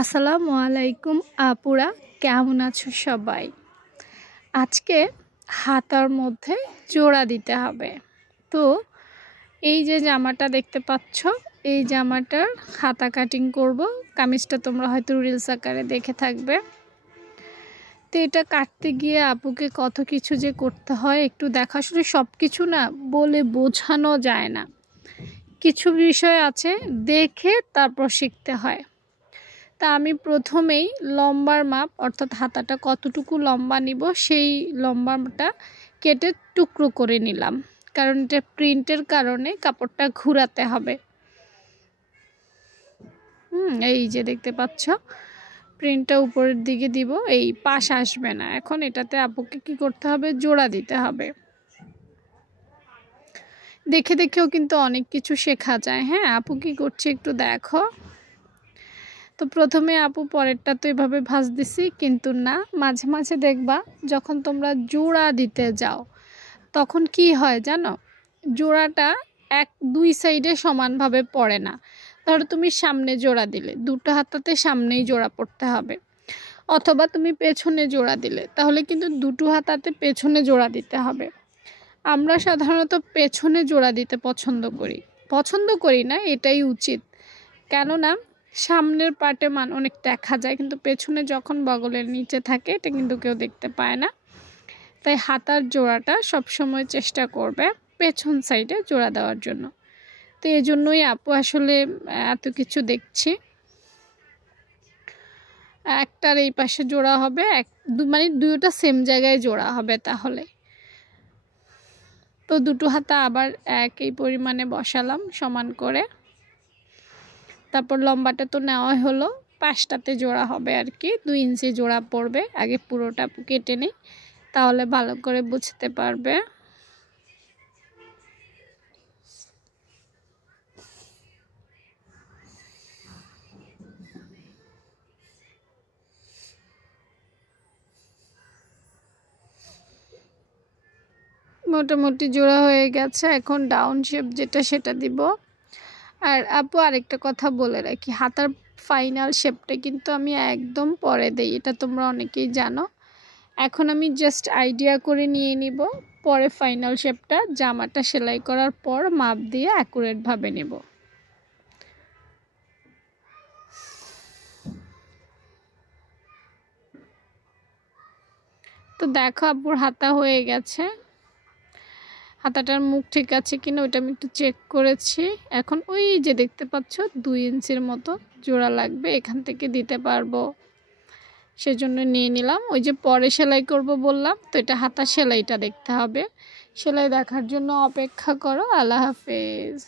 আসসালামু আলাইকুম আপুরা, কেমন আছো সবাই? আজকে হাতার মধ্যে জোড়া দিতে হবে। তো এই যে জামাটা দেখতে পাচ্ছ, এই জামাটার হাতা কাটিং করব। কামিজটা তোমরা হয়তো রিলস আকারে দেখে থাকবে। তো এটা কাটতে গিয়ে আপুকে কত কিছু যে করতে হয় একটু দেখা, আসলে সব কিছু না বলে বোঝানো যায় না। কিছু বিষয় আছে দেখে তারপর শিখতে হয়। তা আমি প্রথমেই লম্বার মাপ অর্থাৎ হাতাটা কতটুকু লম্বা নিব সেই লম্বাটা কেটে টুকরো করে নিলাম, কারণ এটা প্রিন্টের কারণে কাপড়টা ঘুরাতে হবে। এই যে দেখতে পাচ্ছ প্রিন্টটা উপরের দিকে দিব, এই পাশ আসবে না। এখন এটাতে আপুকে কি করতে হবে, জোড়া দিতে হবে। দেখে দেখেও কিন্তু অনেক কিছু শেখা যায়। হ্যাঁ, আপু কি করছে একটু দেখো। তো প্রথমে আপু পরেরটা তো এভাবে ভাঁজ দিছি, কিন্তু না, মাঝে মাঝে দেখবা যখন তোমরা জোড়া দিতে যাও তখন কি হয় জানো, জোড়াটা দুই সাইডে সমানভাবে পড়ে না। ধরো তুমি সামনে জোড়া দিলে, দুটো হাতাতে সামনেই জোড়া পড়তে হবে, অথবা তুমি পেছনে জোড়া দিলে তাহলে কিন্তু দুটো হাতাতে পেছনে জোড়া দিতে হবে। আমরা সাধারণত পেছনে জোড়া দিতে পছন্দ করি না, এটাই উচিত। কেননা সামনের পার্টে অনেক দেখা যায়, কিন্তু পেছনে যখন বগলের নিচে থাকে এটা কিন্তু কেউ দেখতে পায় না। তাই হাতার জোড়াটা সবসময় চেষ্টা করবে পেছন সাইডে জোড়া দেওয়ার জন্য। তো এই জন্যই আপু আসলে এত কিছু দেখছি। একটার এই পাশে জোড়া হবে, মানে দুটোটা সেম জায়গায় জোড়া হবে তাহলে। তো দুটো হাতা আবার একই পরিমাণে বসালাম সমান করে। তারপর লম্বাটা তো নেওয়া হলো, পাশটাতে জোড়া হবে আর কি, 2 ইঞ্চি জোড়া পড়বে। আগে পুরোটা কেটে নেই, তাহলে ভালো করে বুঝতে পারবে। মোটামুটি জোড়া হয়ে গেছে, এখন ডাউন শেপ যেটা সেটা দিব। আর আপু আরেকটা কথা বলে রাখি, হাতার ফাইনাল শেপটা কিন্তু আমি একদম পরে দেই, এটা তোমরা অনেকেই জানো। এখন আমি জাস্ট আইডিয়া করে নিয়ে নিব, পরে ফাইনাল শেপটা জামাটা সেলাই করার পর মাপ দিয়ে অ্যাকুরেটভাবে নেব। তো দেখো আপুর হাতা হয়ে গেছে, হাতাটার মুখ ঠিক আছে কিনা ওইটা আমি একটু চেক করেছি। এখন ওই যে দেখতে পাচ্ছ 2 ইঞ্চির মতো জোড়া লাগবে, এখান থেকে দিতে পারবো, সেজন্য নিয়ে নিলাম। ওই যে পরে সেলাই করব বললাম, তো এটা হাতা সেলাইটা দেখতে হবে। সেলাই দেখার জন্য অপেক্ষা করো। আল্লাহ হাফেজ।